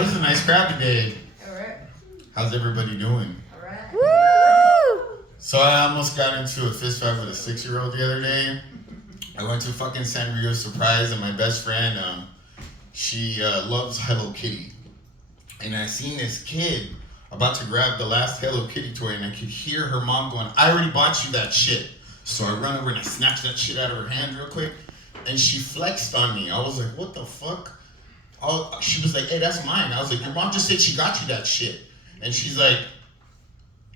Well, it's a nice crowd today. All right. How's everybody doing? All right. Woo! So I almost got into a fist fight with a 6-year-old the other day. I went to fucking Sanrio Surprise, and my best friend, she loves Hello Kitty. And I seen this kid about to grab the last Hello Kitty toy, and I could hear her mom going, "I already bought you that shit." So I run over and I snatched that shit out of her hand real quick, and she flexed on me. I was like, what the fuck? She was like, "Hey, that's mine." I was like, "Your mom just said she got you that shit." And she's like,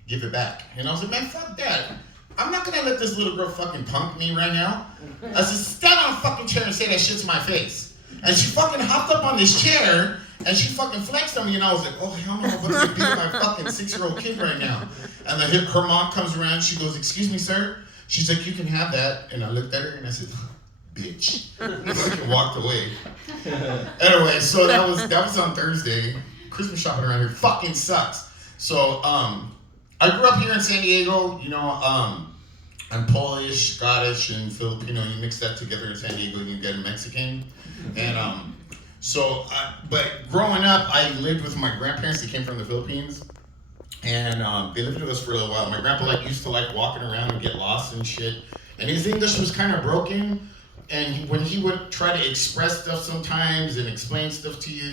"Give it back." And I was like, "Man, fuck that. I'm not gonna let this little girl fucking punk me right now." I said, "Stand on a fucking chair and say that shit to my face." And she fucking hopped up on this chair and she fucking flexed on me, and I was like, "Oh, hell no, I'm about to beat my fucking 6-year-old kid right now." And then her mom comes around, she goes, "Excuse me, sir." She's like, "You can have that." And I looked at her and I said, "Bitch." And fucking walked away. Anyway, so that was on Thursday. Christmas shopping around here fucking sucks. So I grew up here in San Diego. You know, I'm Polish, Scottish, and Filipino. You mix that together in San Diego and you get a Mexican. And but growing up, I lived with my grandparents. They came from the Philippines. And they lived with us for a little while. My grandpa used to walking around and get lost and shit. And his English was kind of broken. And when he would try to express stuff sometimes and explain stuff to you,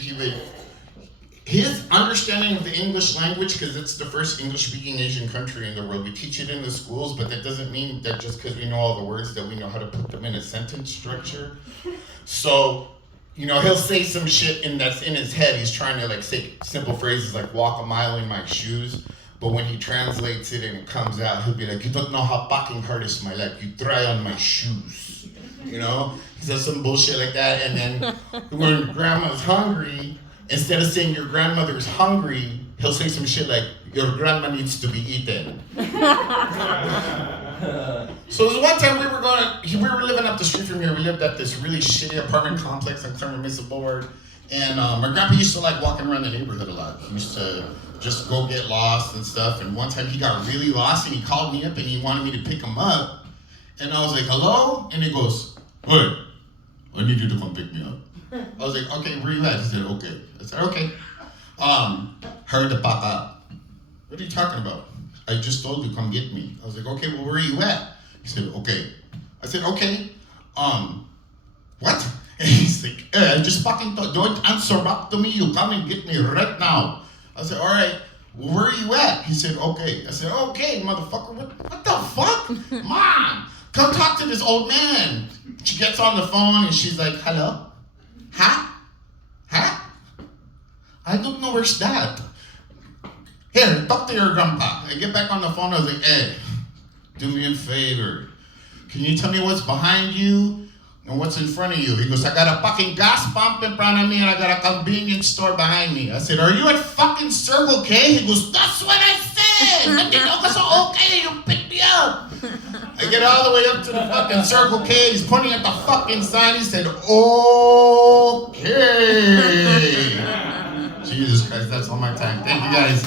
his understanding of the English language, because it's the first English-speaking Asian country in the world. We teach it in the schools, but that doesn't mean that just because we know all the words that we know how to put them in a sentence structure. So, you know, he'll say some shit that's in his head. He's trying to say simple phrases like "walk a mile in my shoes." But when he translates it and it comes out, he'll be like, "You don't know how fucking hard is my life. You try on my shoes." You know? He says some bullshit like that. And then when grandma's hungry, instead of saying "your grandmother's hungry," he'll say some shit like, "Your grandma needs to be eaten." So there was one time we were living up the street from here. We lived at this really shitty apartment complex on Claremont Mesa Boulevard. And my grandpa used to walking around the neighborhood a lot. He used to just go get lost and stuff. And one time he got really lost and he called me up and he wanted me to pick him up. And I was like, "Hello?" And he goes, "Hey, I need you to come pick me up." I was like, "Okay, where you at?" He said, "Okay." I said, "Okay. Hurry the fuck up." "What are you talking about?" "I just told you, come get me." I was like, "Okay, well, where are you at?" He said, "Okay." I said, "Okay. What?" And he's like, "Hey, I just fucking thought, don't answer back to me. You come and get me right now." I said, "All right. Well, where are you at?" He said, "Okay." I said, "Okay, motherfucker. What the fuck? Mom, come talk to this old man." She gets on the phone and she's like, "Hello? Huh? Huh? I don't know where's that. Here, talk to your grandpa." I get back on the phone. I was like, "Hey, do me a favor. Can you tell me what's behind you and what's in front of you?" He goes, "I got a fucking gas pump in front of me and I got a convenience store behind me." I said, "Are you at fucking Circle K?" He goes, "That's what I said. Okay, you pick me up." I get all the way up to the fucking Circle K. He's pointing at the fucking sign. He said, "Okay." Jesus Christ, that's all my time. Thank you guys.